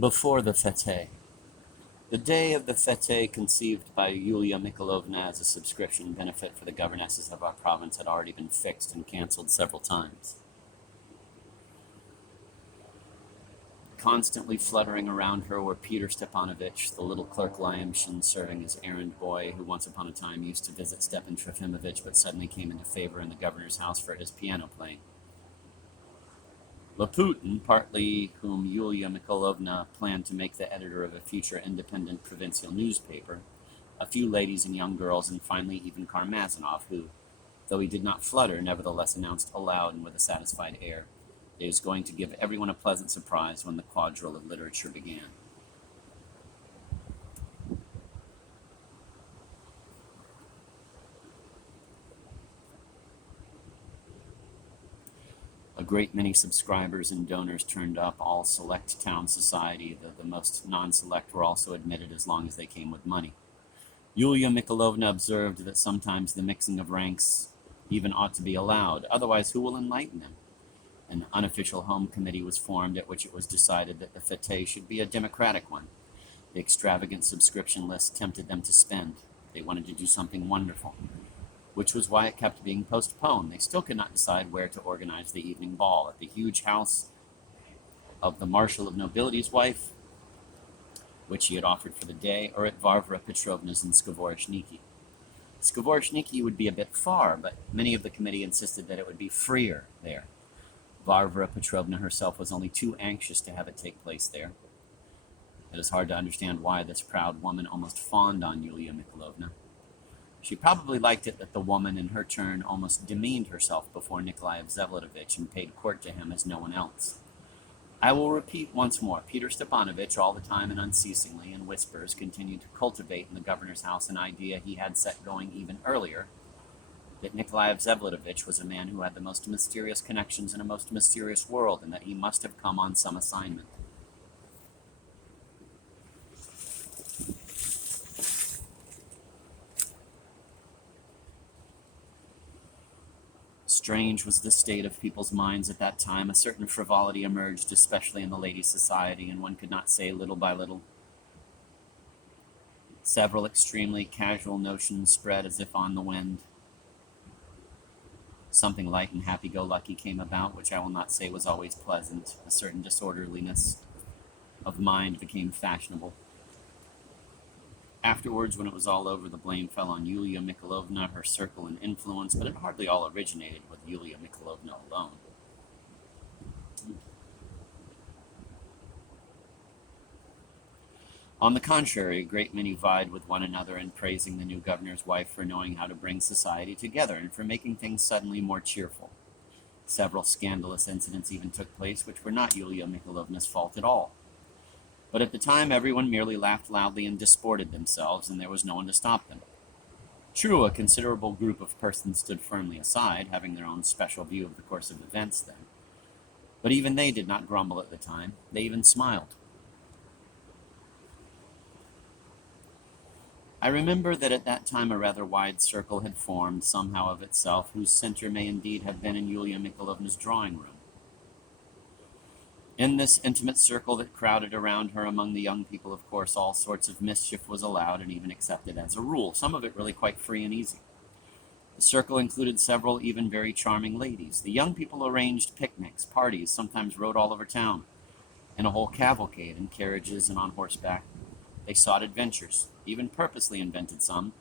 Before the fete. The day of the fete, conceived by Yulia Mikhailovna as a subscription benefit for the governesses of our province, had already been fixed and cancelled several times. Constantly fluttering around her were Peter Stepanovich, the little clerk Lyamshin, serving as errand boy, who once upon a time used to visit Stepan Trofimovich, but suddenly came into favor in the governor's house for his piano playing. Laputin, partly whom Yulia Mikhailovna planned to make the editor of a future independent provincial newspaper, a few ladies and young girls, and finally even Karmazinov, who, though he did not flutter, nevertheless announced aloud and with a satisfied air, that he was going to give everyone a pleasant surprise when the quadrille of literature began. A great many subscribers and donors turned up, all select town society, though the most non-select were also admitted as long as they came with money. Yulia Mikhailovna observed that sometimes the mixing of ranks even ought to be allowed, otherwise who will enlighten them? An unofficial home committee was formed, at which it was decided that the fete should be a democratic one. The extravagant subscription list tempted them to spend. They wanted to do something wonderful, which was why it kept being postponed. They still could not decide where to organize the evening ball, at the huge house of the Marshal of Nobility's wife, which he had offered for the day, or at Varvara Petrovna's in Skvoreshniki. Skvoreshniki would be a bit far, but many of the committee insisted that it would be freer there. Varvara Petrovna herself was only too anxious to have it take place there. It is hard to understand why this proud woman almost fawned on Yulia Mikhailovna. She probably liked it that the woman, in her turn, almost demeaned herself before Nikolai Vsevolodovich and paid court to him as no one else. I will repeat once more, Peter Stepanovich, all the time and unceasingly, in whispers, continued to cultivate in the governor's house an idea he had set going even earlier, that Nikolai Vsevolodovich was a man who had the most mysterious connections in a most mysterious world, and that he must have come on some assignment. Strange was the state of people's minds at that time. A certain frivolity emerged, especially in the ladies' society, and one could not say little by little. Several extremely casual notions spread as if on the wind. Something light and happy-go-lucky came about, which I will not say was always pleasant. A certain disorderliness of mind became fashionable. Afterwards, when it was all over, the blame fell on Yulia Mikhailovna, her circle and influence, but it hardly all originated with Yulia Mikhailovna alone. On the contrary, a great many vied with one another in praising the new governor's wife for knowing how to bring society together and for making things suddenly more cheerful. Several scandalous incidents even took place which were not Yulia Mikhailovna's fault at all. But at the time, everyone merely laughed loudly and disported themselves, and there was no one to stop them. True, a considerable group of persons stood firmly aside, having their own special view of the course of events then. But even they did not grumble at the time. They even smiled. I remember that at that time a rather wide circle had formed, somehow of itself, whose center may indeed have been in Yulia Mikhailovna's drawing room. In this intimate circle that crowded around her among the young people, of course, all sorts of mischief was allowed and even accepted as a rule, some of it really quite free and easy. The circle included several even very charming ladies. The young people arranged picnics, parties, sometimes rode all over town, in a whole cavalcade, in carriages and on horseback. They sought adventures, even purposely invented some,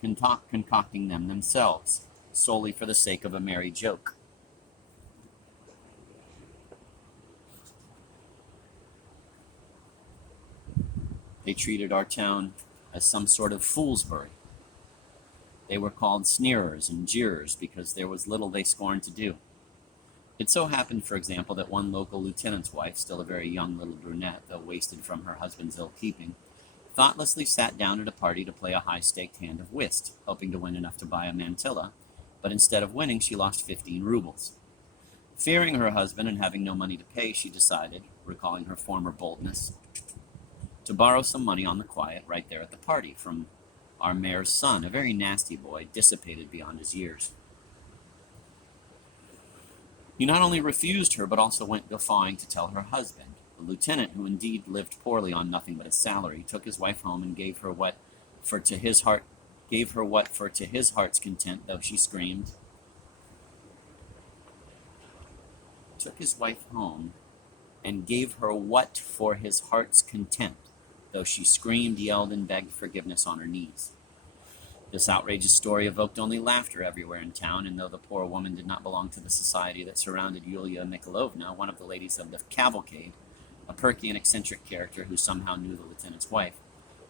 concocting them themselves, solely for the sake of a merry joke. They treated our town as some sort of Foolsbury. They were called sneerers and jeerers because there was little they scorned to do. It so happened, for example, that one local lieutenant's wife, still a very young little brunette, though wasted from her husband's ill keeping, thoughtlessly sat down at a party to play a high-staked hand of whist, hoping to win enough to buy a mantilla, but instead of winning, she lost 15 rubles. Fearing her husband and having no money to pay, she decided, recalling her former boldness, to borrow some money on the quiet right there at the party from our mayor's son, a very nasty boy, dissipated beyond his years. He not only refused her, but also went guffawing to tell her husband. The lieutenant, who indeed lived poorly on nothing but his salary, took his wife home and gave her what for to his heart's content, though she screamed. Took his wife home and gave her what for his heart's content, though she screamed, yelled, and begged forgiveness on her knees. This outrageous story evoked only laughter everywhere in town, and though the poor woman did not belong to the society that surrounded Yulia Mikhailovna, one of the ladies of the cavalcade, a perky and eccentric character who somehow knew the lieutenant's wife,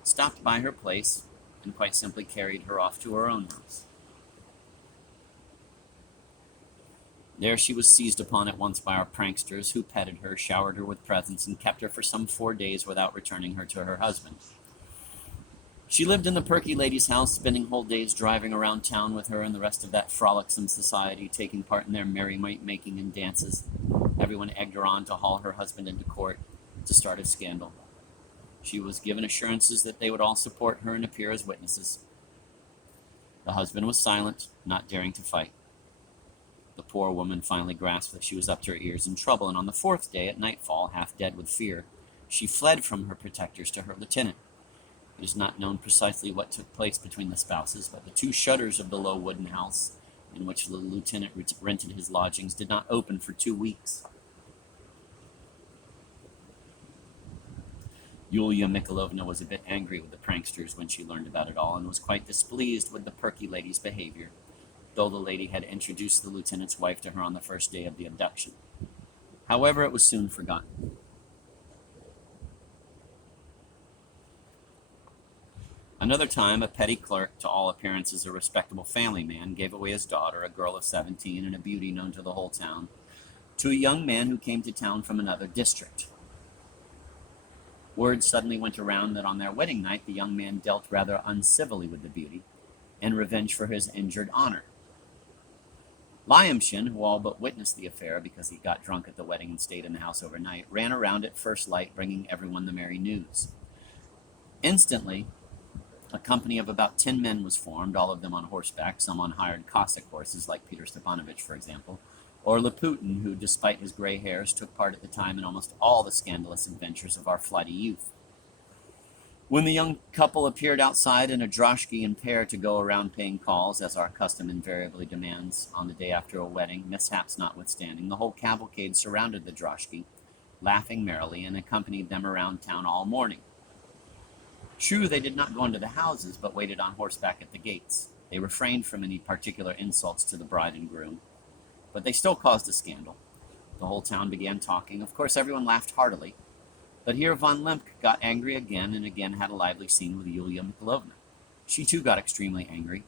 stopped by her place and quite simply carried her off to her own house. There she was seized upon at once by our pranksters, who petted her, showered her with presents, and kept her for some 4 days without returning her to her husband. She lived in the perky lady's house, spending whole days driving around town with her and the rest of that frolicsome society, taking part in their merry-making and dances. Everyone egged her on to haul her husband into court to start a scandal. She was given assurances that they would all support her and appear as witnesses. The husband was silent, not daring to fight. The poor woman finally grasped that she was up to her ears in trouble, and on the 4th day, at nightfall, half dead with fear, she fled from her protectors to her lieutenant. It is not known precisely what took place between the spouses, but the 2 shutters of the low wooden house in which the lieutenant rented his lodgings did not open for 2 weeks. Yulia Mikhailovna was a bit angry with the pranksters when she learned about it all, and was quite displeased with the perky lady's behavior, though the lady had introduced the lieutenant's wife to her on the first day of the abduction. However, it was soon forgotten. Another time, a petty clerk, to all appearances a respectable family man, gave away his daughter, a girl of 17 and a beauty known to the whole town, to a young man who came to town from another district. Word suddenly went around that on their wedding night the young man dealt rather uncivilly with the beauty, in revenge for his injured honor. Lyamshin, who all but witnessed the affair because he got drunk at the wedding and stayed in the house overnight, ran around at first light, bringing everyone the merry news. Instantly, a company of about 10 men was formed, all of them on horseback, some on hired Cossack horses, like Peter Stepanovich, for example, or Laputin, who, despite his gray hairs, took part at the time in almost all the scandalous adventures of our flighty youth. When the young couple appeared outside in a droshky and pair to go around paying calls, as our custom invariably demands on the day after a wedding, mishaps notwithstanding, the whole cavalcade surrounded the droshky, laughing merrily, and accompanied them around town all morning. True, they did not go into the houses, but waited on horseback at the gates. They refrained from any particular insults to the bride and groom, but they still caused a scandal. The whole town began talking. Of course, everyone laughed heartily. But here von Lemke got angry again, and again had a lively scene with Yulia Mikhailovna. She too got extremely angry,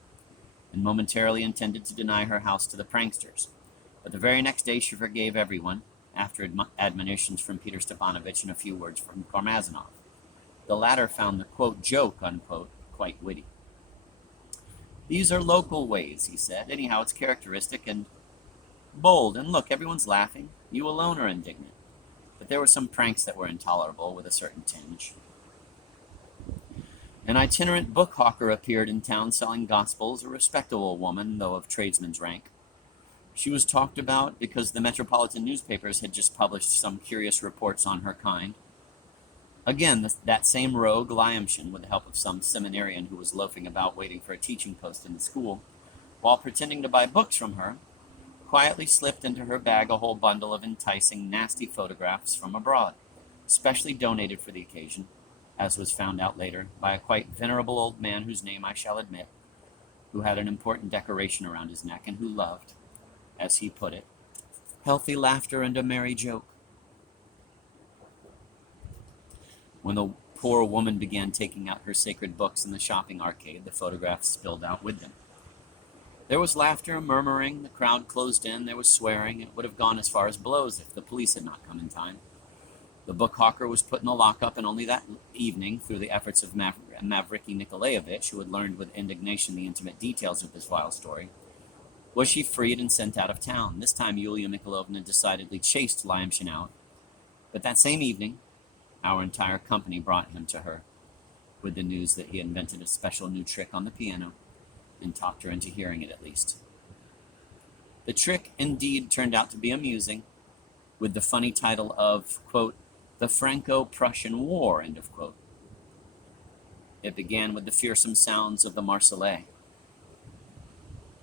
and momentarily intended to deny her house to the pranksters. But the very next day she forgave everyone, after admonitions from Peter Stepanovich and a few words from Karmazinov. The latter found the, quote, joke, unquote, quite witty. "These are local ways," he said. "Anyhow, it's characteristic and bold. And look, everyone's laughing. You alone are indignant." But there were some pranks that were intolerable, with a certain tinge. An itinerant book hawker appeared in town selling gospels, a respectable woman, though of tradesman's rank. She was talked about because the metropolitan newspapers had just published some curious reports on her kind. Again, that same rogue, Lyamshin, with the help of some seminarian who was loafing about waiting for a teaching post in the school, while pretending to buy books from her, quietly slipped into her bag a whole bundle of enticing, nasty photographs from abroad, specially donated for the occasion, as was found out later, by a quite venerable old man whose name I shall admit, who had an important decoration around his neck and who loved, as he put it, healthy laughter and a merry joke. When the poor woman began taking out her sacred books in the shopping arcade, the photographs spilled out with them. There was laughter, murmuring, the crowd closed in, there was swearing. It would have gone as far as blows if the police had not come in time. The book hawker was put in the lockup, and only that evening, through the efforts of Mavriky Nikolaevich, who had learned with indignation the intimate details of this vile story, was she freed and sent out of town. This time Yulia Mikhailovna decidedly chased Lyamshin out, but that same evening, our entire company brought him to her, with the news that he had invented a special new trick on the piano, and talked her into hearing it at least. The trick indeed turned out to be amusing, with the funny title of, quote, the Franco-Prussian War, end of quote. It began with the fearsome sounds of the Marseillaise,